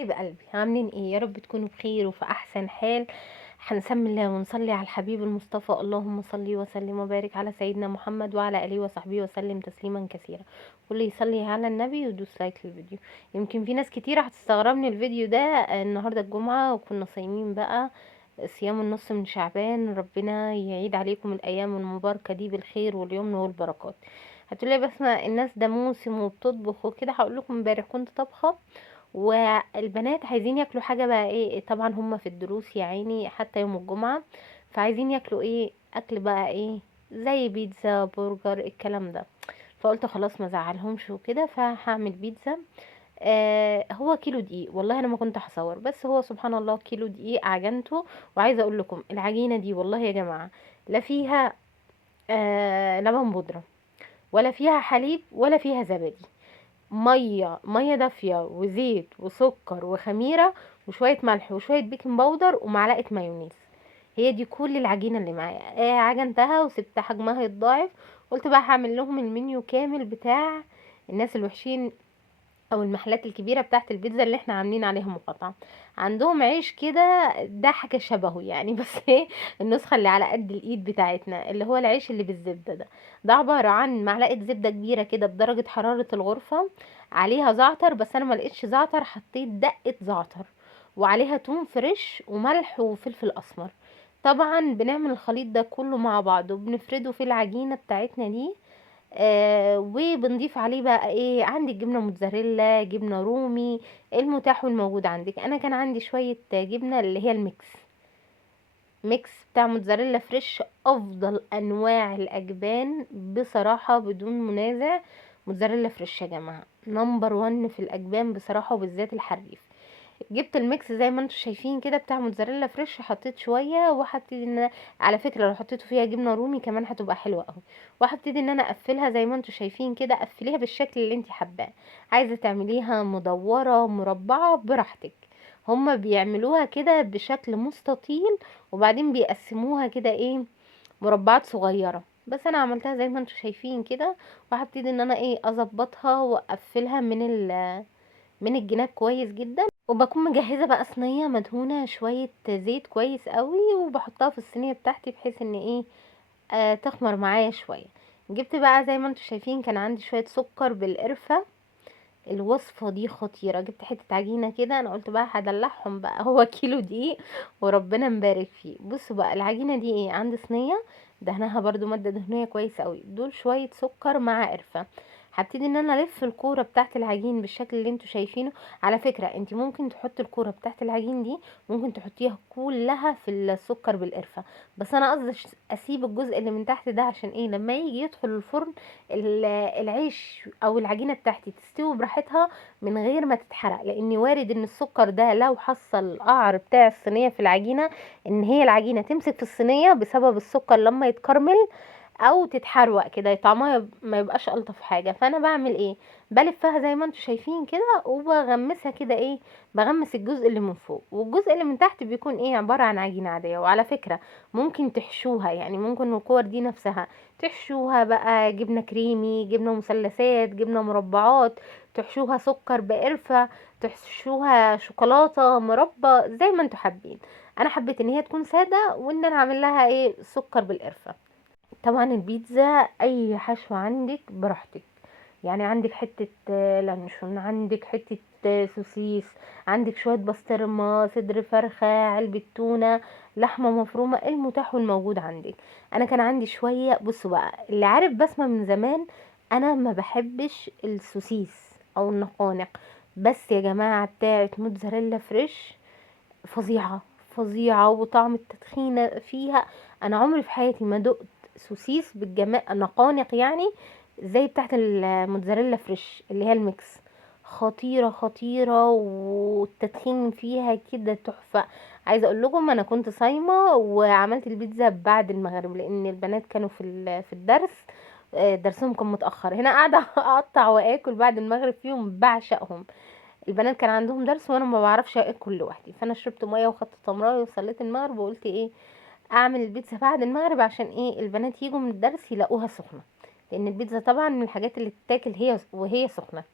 حبايب قلبي، عاملين ايه؟ يا رب تكونوا بخير وفي احسن حال. هنسمي الله ونصلي على الحبيب المصطفى. اللهم صل وسلم وبارك على سيدنا محمد وعلى اله وصحبه وسلم تسليما كثيرا. واللي يصلي على النبي ويدوس لايك للفيديو. يمكن في ناس كتير هتستغرب من الفيديو ده. النهارده الجمعه وكنا صايمين بقى صيام النص من شعبان. ربنا يعيد عليكم الايام المباركه دي بالخير واليمن والبركات. هتقولي بس ما الناس ده موسم وبتطبخ وكده. هقول لكم امبارح كنت طبخه والبنات عايزين ياكلوا حاجه بقى ايه. طبعا هم في الدروس يا عيني حتى يوم الجمعه، فعايزين ياكلوا ايه؟ اكل بقى ايه؟ زي بيتزا برجر الكلام ده. فقلت خلاص ما زعلهمش وكده فهعمل بيتزا. هو كيلو دقيق، والله انا ما كنت هصور، بس هو سبحان الله كيلو دقيق عجنته. وعايزه اقول لكم العجينه دي والله يا جماعه لا فيها لبن بودره، ولا فيها حليب، ولا فيها زبادي. ميه دافيه وزيت وسكر وخميره وشويه ملح وشويه بيكنج باودر ومعلقه مايونيز. هي دي كل العجينه اللي معايا. عجنتها وسبت حجمها يتضاعف. قلت بقى هعمل لهم المنيو كامل بتاع الناس الوحشين او المحلات الكبيره بتاعت البيتزا اللي احنا عاملين عليها مقاطعه. عندهم عيش كده، ده حاجه شبهه يعني بس ايه، النسخه اللي على قد الايد بتاعتنا، اللي هو العيش اللي بالزبده ده عباره عن معلقه زبده كبيره كده بدرجه حراره الغرفه، عليها زعتر، بس انا ما لقيتش زعتر، حطيت دقه زعتر، وعليها توم فريش وملح وفلفل اسمر. طبعا بنعمل الخليط ده كله مع بعض وبنفرده في العجينه بتاعتنا دي. وبنضيف عليه بقى ايه؟ عندك جبنه موتزاريلا، جبنه رومي، المتاح والموجود عندك. انا كان عندي شويه جبنه اللي هي ميكس بتاع موتزاريلا فريش، افضل انواع الاجبان بصراحه بدون منازع. موتزاريلا فريش يا جماعه نمبر 1 في الاجبان بصراحه، وبالذات الحريف. جبت الميكس زي ما انتم شايفين كده بتاع موتزاريلا فريش، حطيت شويه وهبتدي ان على فكره لو حطيتوا فيها جبنه رومي كمان هتبقى حلوه قوي. وهبتدي ان انا اقفلها زي ما انتم شايفين كده. قفليها بالشكل اللي انت حباه، عايزه تعمليها مدوره مربعه براحتك. هما بيعملوها كده بشكل مستطيل، وبعدين بيقسموها كده ايه، مربعات صغيره. بس انا عملتها زي ما انتم شايفين كده. وهبتدي ان انا ايه اظبطها واقفلها من الجناب كويس جدا. وبكون مجهزه بقى صينيه مدهونه شويه زيت كويس قوي، وبحطها في الصينيه بتاعتي بحيث ان ايه تخمر معايا شويه. جبت بقى زي ما انتم شايفين كان عندي شويه سكر بالقرفه. الوصفه دي خطيره. جبت حته عجينه كده، انا قلت بقى هدلعهم بقى هو كيلو دقيق وربنا مبارك فيه. بصوا بقى العجينه دي ايه، عندي صينيه دهنها برضو ماده دهنيه كويس قوي، دول شويه سكر مع قرفه. هبتدي ان انا الف الكوره بتاعت العجين بالشكل اللي انتوا شايفينه. على فكره انت ممكن تحطي الكوره بتاعت العجين دي، ممكن تحطيها كلها في السكر بالقرفه، بس انا قصدي اسيب الجزء اللي من تحت ده عشان ايه لما يجي يدخل الفرن العيش او العجينه بتاعتي تستوي براحتها من غير ما تتحرق. لان وارد ان السكر ده لو حصل القعر بتاع الصينيه في العجينه، ان هي العجينه تمسك في الصينيه بسبب السكر لما يتكرمل، او تتحروق كده طعمها ما يبقاش الطف حاجه. فانا بعمل ايه؟ بلفها زي ما انتم شايفين كده وبغمسها كده ايه، بغمس الجزء اللي من فوق، والجزء اللي من تحت بيكون ايه عباره عن عجينه عاديه. وعلى فكره ممكن تحشوها، يعني ممكن الكور دي نفسها تحشوها بقى جبنه كريمي، جبنه مثلثات، جبنه مربعات، تحشوها سكر بقرفه، تحشوها شوكولاته مربى زي ما انتم حابين. انا حبيت ان هي تكون ساده وان انا اعمل لها ايه سكر بالقرفه. طبعا البيتزا اي حشو عندك براحتك، يعني عندك حتة لانشون، عندك حتة سوسيس، عندك شوية بسطرمة، صدر فرخة، علبة تونة، لحمة مفرومة، المتاح والموجود عندك. انا كان عندي شوية. بصوا بقى اللي عارف بسمة من زمان، انا ما بحبش السوسيس او النقانق، بس يا جماعة بتاعت موتزاريلا فريش فظيعة فظيعة، وطعم التدخينة فيها. انا عمري في حياتي ما دقت سوسيس بالجمال نقانق يعني زي بتاعت الموتزاريلا فريش اللي هي الميكس. خطيرة خطيرة، والتدخين فيها كده تحفة. عايزة اقول لكم انا كنت صايمة وعملت البيتزا بعد المغرب لان البنات كانوا في الدرس. درسهم كان متأخر. هنا قاعدة اقطع واكل بعد المغرب، فيهم بعشقهم. البنات كان عندهم درس وانا ما بعرفش اكل لوحدي، فانا شربت ميه وخدت تمرايه وصليت المغرب وقلت ايه اعمل البيتزا بعد المغرب عشان ايه البنات يجوا من الدرس يلاقوها سخنه، لان البيتزا طبعا من الحاجات اللي تتاكل هي وهي سخنه.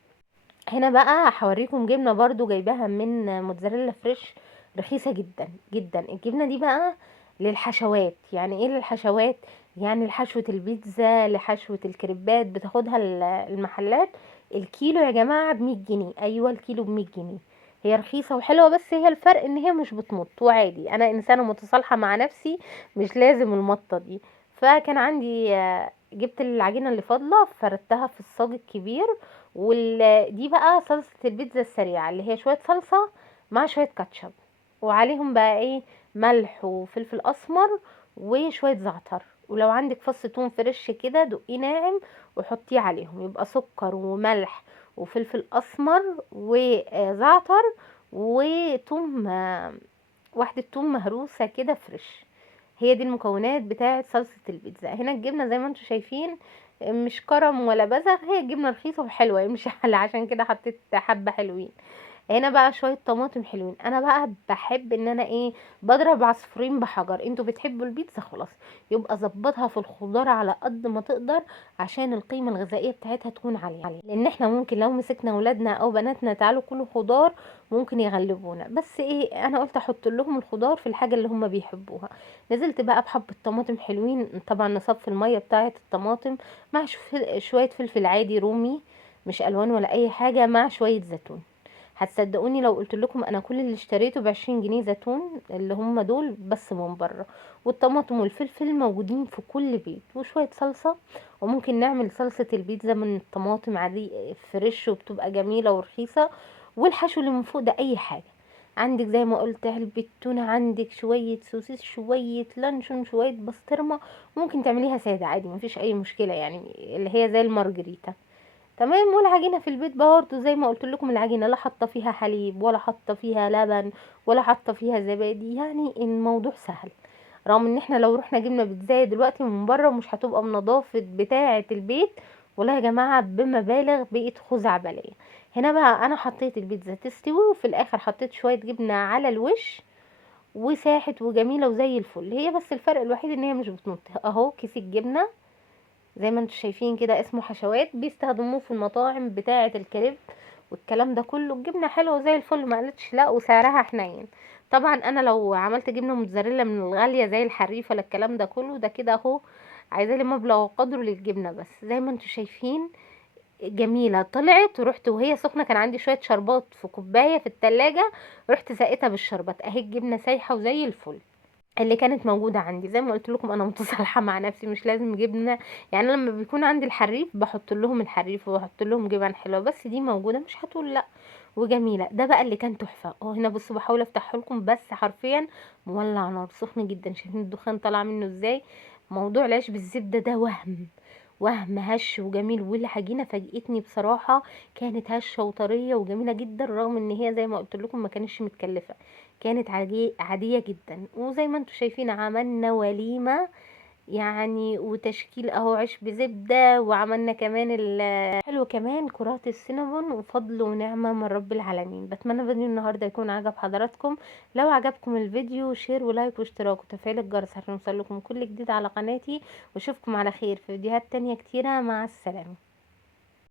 هنا بقى هوريكم جبنه برضو جايباها من موتزاريلا فريش، رخيصه جدا جدا. الجبنه دي بقى للحشوات. يعني ايه للحشوات؟ يعني لحشوه البيتزا، لحشوه الكريبات، بتاخدها المحلات. الكيلو يا جماعه ب100 جنيه. ايوه الكيلو ب100 جنيه. هي رخيصه وحلوه، بس هي الفرق ان هي مش بتمط، وعادي انا انسانه متصالحه مع نفسي، مش لازم المطه دي. فكان عندي جبت العجينه اللي فاضله، فردتها في الصاج الكبير. ودي بقى صلصة البيتزا السريعة، اللي هي شوية صلصة مع شوية كاتشب، وعليهم بقى ايه، ملح وفلفل اسمر وشوية زعتر. ولو عندك فص توم فريش كده دقيه ناعم وحطيه عليهم، يبقى سكر وملح وفلفل اسمر وزعتر وتوم، واحدة توم مهروسة كده فريش. هي دي المكونات بتاعه صلصة البيتزا. هنا الجبنة زي ما انتم شايفين مش كرم ولا بزغ، هي الجبنة رخيصة وحلوة يمشي حل، عشان كده حطيت حبة حلوين. هنا بقى شوية طماطم حلوين. انا بقى بحب ان انا ايه، بضرب عصفورين بحجر. انتوا بتحبوا البيتزا خلاص، يبقى ظبطها في الخضار على قد ما تقدر، عشان القيمة الغذائية بتاعتها تكون عالية. لان احنا ممكن لو مسكنا ولادنا او بناتنا تعالوا كلوا خضار، ممكن يغلبونا. بس ايه، انا قلت احط لهم الخضار في الحاجة اللي هم بيحبوها. نزلت بقى بحبة طماطم حلوين، طبعا نصفي المية بتاعة الطماطم مع شوية فلفل عادي رومي، مش الوان ولا اي حاجة، مع شوية زيتون. هتصدقوني لو قلت لكم انا كل اللي اشتريته ب20 جنيه زيتون، اللي هم دول بس من بره. والطماطم والفلفل موجودين في كل بيت، وشوية صلصة. وممكن نعمل صلصة البيتزا من الطماطم عادي فريش، وبتبقى جميلة ورخيصة. والحشو اللي من فوق ده اي حاجة عندك، زي ما قلت علبة تونة، عندك شوية سوسيس، شوية لانشون، شوية بسطرمة. ممكن تعمليها سادة عادي، مفيش اي مشكلة، يعني اللي هي زي المارجريتا. تمام. والعجينه في البيت برضه زي ما قلت لكم، العجينه لا حاطه فيها حليب ولا حاطه فيها لبن ولا حاطه فيها زبادي، يعني الموضوع سهل. رغم ان احنا لو رحنا جبنا بيتزاية دلوقتي من بره مش هتبقى بنظافه بتاعه البيت، ولا يا جماعه بمبالغ بقت خزعبليه. هنا بقى انا حطيت البيتزا تستوي، وفي الاخر حطيت شويه جبنه على الوش، وساحت وجميله وزي الفل. هي بس الفرق الوحيد ان هي مش بتنط. اهو كيس الجبنه زي ما انتم شايفين كده، اسمه حشوات، بيستخدموه في المطاعم بتاعة الكريب والكلام ده كله. الجبنة حلوة زي الفل، ما قالتش لا، وسعرها حنين. طبعا انا لو عملت جبنة موتزاريلا من الغالية زي الحريف ولا الكلام ده كله، ده كده اهو عايزة لي مبلغ وقدره للجبنة. بس زي ما انتم شايفين جميلة طلعت. ورحت وهي سخنة، كان عندي شوية شربات في كوباية في التلاجة، رحت سقيتها بالشربات، اهي الجبنة سايحة وزي الفل. اللي كانت موجودة عندي زي ما قلت لكم، انا متصالحة مع نفسي، مش لازم جبنة. يعني لما بيكون عندي الحريف بحط لهم الحريف وبحط لهم جبن حلوة، بس دي موجودة مش هتقول لا. وجميلة. ده بقى اللي كان تحفة. هنا بصوا بحاول افتحه لكم، بس حرفيا مولع نار سخن جدا، شايفين الدخان طالع منه ازاي. موضوع العيش بالزبدة ده وهم هش وجميل. والعجينة فاجئتني بصراحة، كانت هشة وطرية وجميلة جدا، رغم ان هي زي ما قلت لكم ما كانتش متكلفة، كانت عادية جدا. وزي ما انتم شايفين عملنا وليمة يعني، وتشكيل اهو عيش بزبدة، وعملنا كمان حلو كمان كرات السينابون، وفضل ونعمة من رب العالمين. بتمنى فيديو النهاردة يكون عجب حضراتكم. لو عجبكم الفيديو شير ولايك واشتراك وتفعيل الجرس عشان يوصلكم كل جديد على قناتي. واشوفكم على خير في فيديوهات تانية كتيرة. مع السلامة.